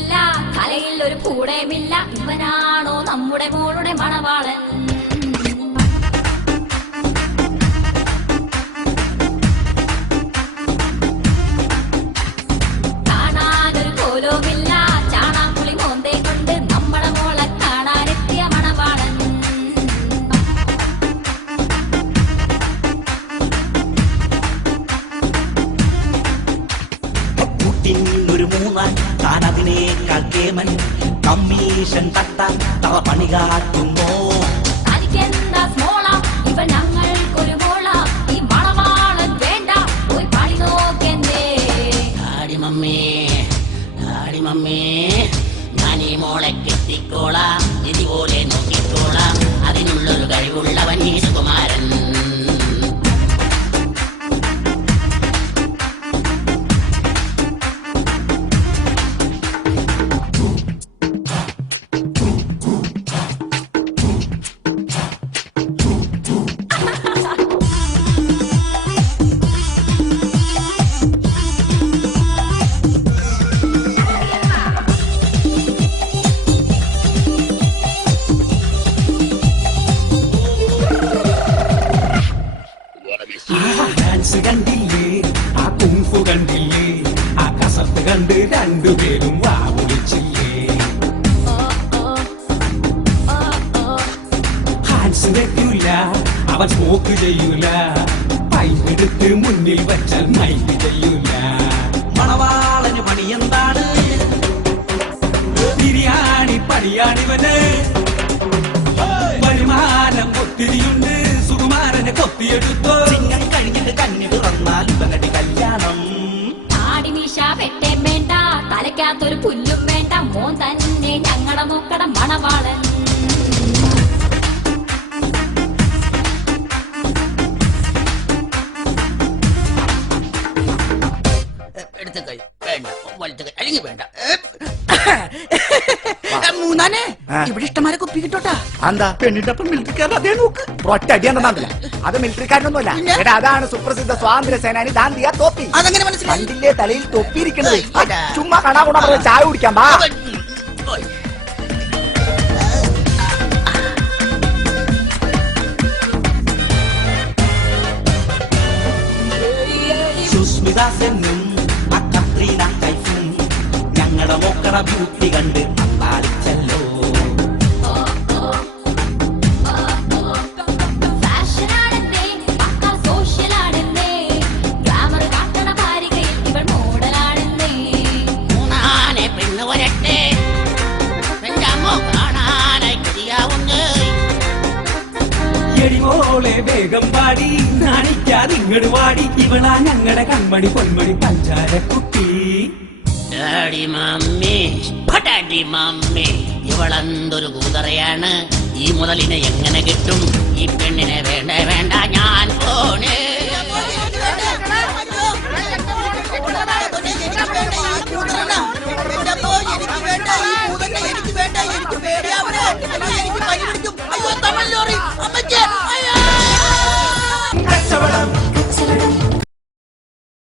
പൂവുമില്ല തലയിൽ ഒരു കൂടയുമില്ല ഇവനാണോ നമ്മുടെ മോളുടെ മണവാളൻ കാണാനൊരു കോലവുമില്ല ചാണാക്കുളി മോന്തേ കൊണ്ട് നമ്മുടെ മോളെ കാണാനെത്തിയ മണവാളൻ ഒരു മൂന്നാൻ താൻ അതിനേക്കാൾ കേമൻ കമ്മീഷൻ തട്ടാൻ തവ പണി കാട്ടുമോ തനിക്കെന്താ സ്മോള ഇവ ഞങ്ങൾക്കൊരു മോള ഈ മണവാളൻ വേണ്ട പോയി പണി നോക്കെന്തേ ആടി മമ്മേ ഞാൻ ഈ മോളെ കെട്ടിക്കോളാം ഇതുപോലെ നോക്കിക്കോളാം അതിനുള്ളൊരു കഴിവുള്ളവൻ ഈ സുകുമാരൻ കണ്ടില്ലേ ആ കുംഫു കണ്ടില്ലേ ആ കസത്ത് കണ്ട് രണ്ടുപേരും വാ വിളിച്ചില്ലേ ഹാൻസ് വെക്കൂല അവൻ സ്മോക്ക് ചെയ്യൂല പൈപ്പെടുത്ത് മുന്നിൽ വച്ചാൽ മൈക്ക് ചെയ്യൂല മണവാളന് പണി എന്താണ് ബിരിയാണി പണിയാണിവന് വരുമാനം ഒത്തിരിയുണ്ട് സുകുമാരനെ കൊത്തിയെടുത്തോ ചിങ്ങം കഴിഞ്ഞിട്ട് കന്നി തുറന്നാൽ ഇവനടി കല്യാണം ആടിമീശ പെട്ടേം വേണ്ട തലയ്ക്കകത്തൊരു പുല്ലും വേണ്ട മോൻ തന്നെ ഞങ്ങളുടെ മക്കളുടെ മണവാളൻ എടുത്ത് കഴി വേണ്ട വലുത്ത് കഴി അല്ലെങ്കിൽ വേണ്ട മൂന്നാനെ ഇവിടെ ഇഷ്ടമാരെ കുപ്പി കിട്ടോട്ടാ എന്താ പെണ്ണിന്റെ അപ്പം മിലിറ്ററിക്കാരൻ അതേ നോക്ക് ഒറ്റ അടിയാണെന്നില്ല അത് മിലിറ്ററിക്കാരനൊന്നുമല്ല എടാ അതാണ് സുപ്രസിദ്ധ സ്വാതന്ത്ര്യ സേനാനി ദാന്തിയ തോപ്പി അതെങ്ങനെ മനസ്സിലായി കണ്ടില്ലേ തലയിൽ തൊപ്പിയിരിക്കണത് ചുമ്മാ കടാ കൊണ്ടാ ചായ കുടിക്കാം വാ സുസ്മിത സെന്നും അക്കത്രീന കൈഫും ഞങ്ങളുടെ മൊക്കട ബ്യൂട്ടി കണ്ട് അമ്പാലിച്ചല്ലോ ഫാഷനാണെന്നേ പക്കാ സോഷ്യലാണെന്നേ ഗ്ലാമർ കാട്ടണ ഭാരികയിൽ ഇവൾ മോഡലാണെന്നേ മൂന്നാനെ പെണ്ണ് വരട്ടെ എന്റെ അമ്മ കാണാനായി കൊതിയാവുന്നേ എടിമോളെ വേഗം പാടി നാണിക്കാതിങ്ങട് വാടി ഇവളാ ഞങ്ങളുടെ കൺമണി പൊന്മണി പഞ്ചാര കുട്ടി ഡാഡി മമ്മി ഇവളെന്തൊരു കൂതറയാണ് ഈ മുതലിനെ എങ്ങനെ കിട്ടും ഈ പെണ്ണിനെ വേണ്ട ഞാൻ പോണേ